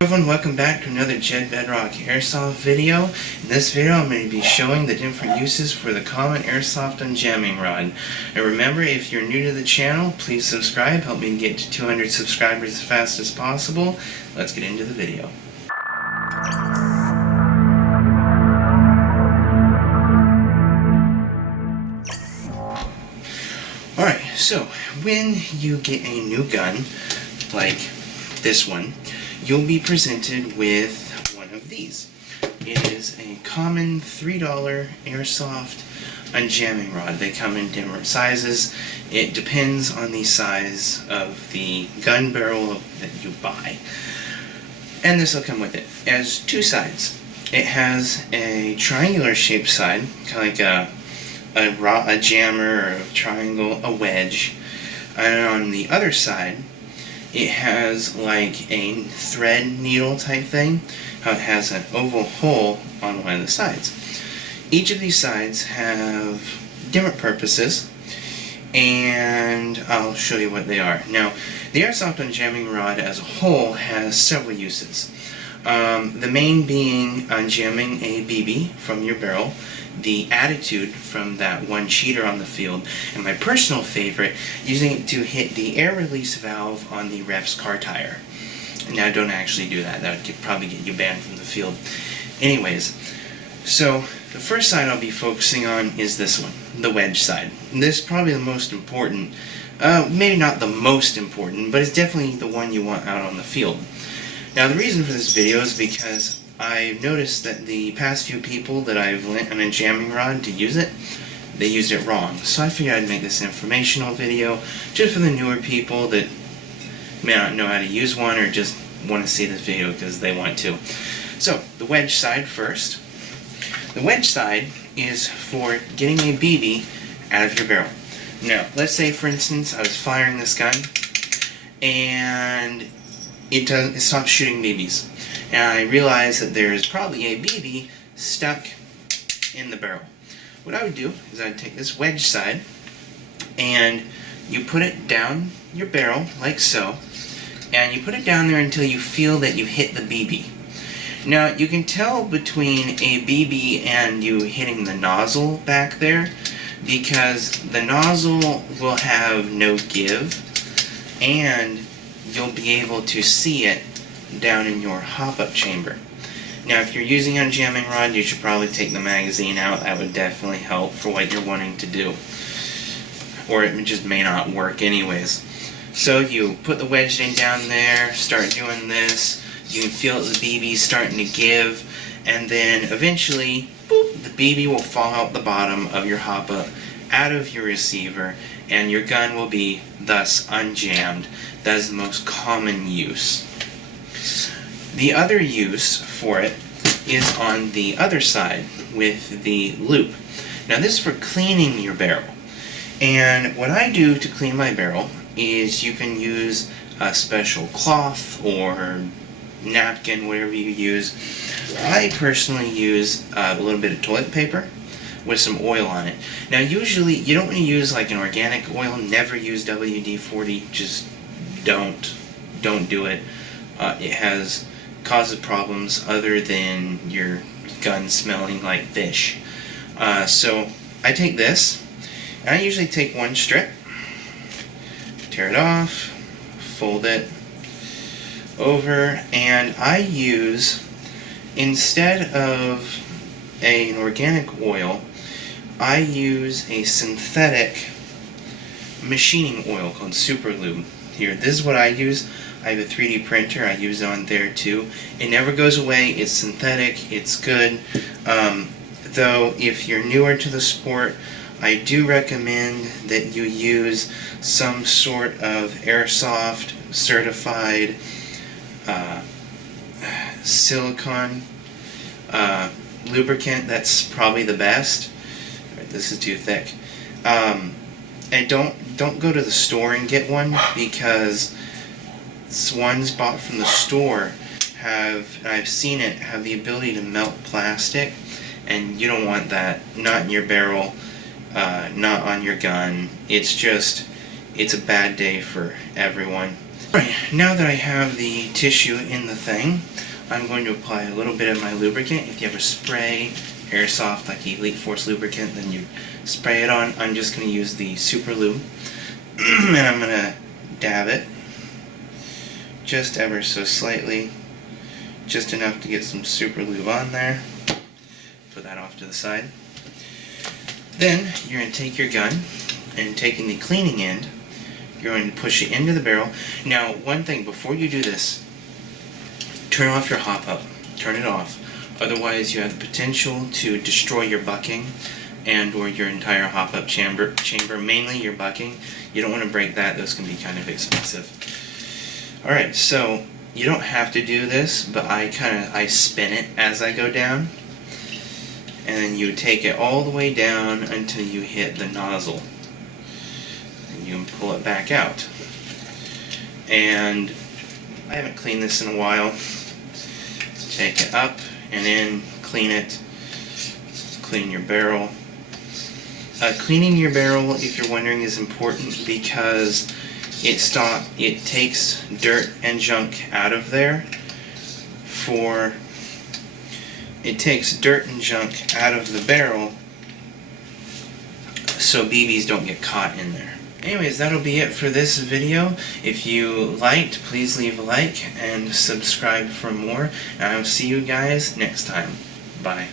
Everyone, welcome back to another JedBedrock Airsoft video. In this video I'm going to be showing the different uses for the common Airsoft Unjamming rod. And remember, if you're new to the channel, please subscribe, help me get to 200 subscribers as fast as possible. Let's get into the video. Alright, so when you get a new gun, like this one, you'll be presented with one of these. It is a common $3 Airsoft Unjamming rod. They come in different sizes. It depends on the size of the gun barrel that you buy. And this will come with it. It has two sides. It has a triangular shaped side, kind of like a jammer or a triangle, a wedge. And on the other side, it has like a thread needle type thing, how it has an oval hole on one of the sides. Each of these sides have different purposes, and I'll show you what they are. Now, the Airsoft Unjamming rod as a whole has several uses. The main being unjamming a BB from your barrel, the attitude from that one cheater on the field, and my personal favorite, using it to hit the air release valve on the ref's car tire. Now, don't actually do that. That would probably get you banned from the field. Anyways, so the first side I'll be focusing on is this one, the wedge side. This is probably the most important, maybe not the most important, but it's definitely the one you want out on the field. Now, the reason for this video is because I've noticed that the past few people that I've lent an unjamming rod to use it, they used it wrong. So I figured I'd make this informational video just for the newer people that may not know how to use one or just want to see this video because they want to. So, the wedge side first. The wedge side is for getting a BB out of your barrel. Now, let's say for instance I was firing this gun and it stops shooting BBs. And I realize that there is probably a BB stuck in the barrel. What I would do is I'd take this wedge side and you put it down your barrel like so, and you put it down there until you feel that you hit the BB. Now, you can tell between a BB and you hitting the nozzle back there because the nozzle will have no give and you'll be able to see it down in your hop-up chamber. Now, if you're using unjamming rod, you should probably take the magazine out. That would definitely help for what you're wanting to do. Or it just may not work anyways. So you put the wedge in down there, start doing this. You can feel the BB starting to give, and then eventually, boop, the BB will fall out the bottom of your hop-up, out of your receiver, and your gun will be thus unjammed. That is the most common use. The other use for it is on the other side with the loop. Now, this is for cleaning your barrel. And what I do to clean my barrel is you can use a special cloth or napkin, whatever you use. I personally use a little bit of toilet paper with some oil on it. Now, usually you don't want to use like an organic oil. Never use WD-40. Just don't do it. It causes problems other than your gun smelling like fish. So I take this, and I usually take one strip, tear it off, fold it over, and I use, instead of an organic oil, I use a synthetic machining oil called Super Lube. Here, this is what I use. I have a 3D printer. I use it on there too. It never goes away. It's synthetic. It's good. Though, if you're newer to the sport, I do recommend that you use some sort of Airsoft certified silicone lubricant. That's probably the best. Right, this is too thick. And don't go to the store and get one, because ones bought from the store have, and I've seen it, have the ability to melt plastic, and you don't want that. Not in your barrel, not on your gun. It's a bad day for everyone. Alright, now that I have the tissue in the thing, I'm going to apply a little bit of my lubricant. If you have a spray, Airsoft, like Elite Force lubricant, then you spray it on. I'm just going to use the Super Lube, and I'm going to dab it just ever so slightly, just enough to get some Super Lube on there. Put that off to the side. Then you're going to take your gun, and taking the cleaning end, you're going to push it into the barrel. Now, one thing, before you do this, turn off your hop-up. Turn it off. Otherwise, you have the potential to destroy your bucking and or your entire hop-up chamber, mainly your bucking. You don't want to break that. Those can be kind of expensive. Alright, so you don't have to do this, but I spin it as I go down. And then you take it all the way down until you hit the nozzle. You can pull it back out. And I haven't cleaned this in a while. Take it up and in, clean it, clean your barrel. Cleaning your barrel, if you're wondering, is important because it takes dirt and junk out of there it takes dirt and junk out of the barrel so BBs don't get caught in there. Anyways, that'll be it for this video. If you liked, please leave a like and subscribe for more. And I'll see you guys next time. Bye.